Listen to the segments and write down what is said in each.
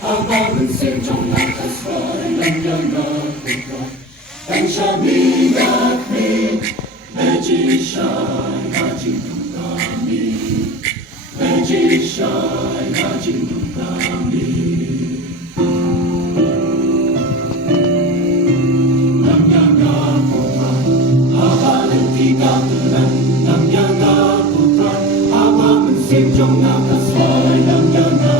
하방은 생존 나타스와의 남녀가 불과 당샤미가 미 매지샤이 가진 눈감이 매지샤이 가진 눈감이 남녀가 불과 하방은 비가 그란 남녀가 불과 하방은 생존 나타스와의 남녀가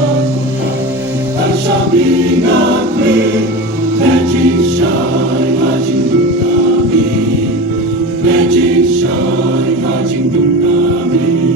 Shabina kli, Mejishai hajin dungami, Mejishai hajin dungami.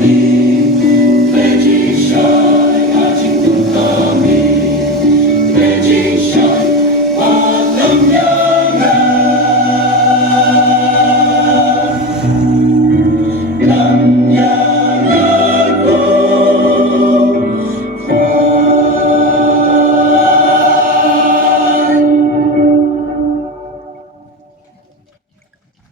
Me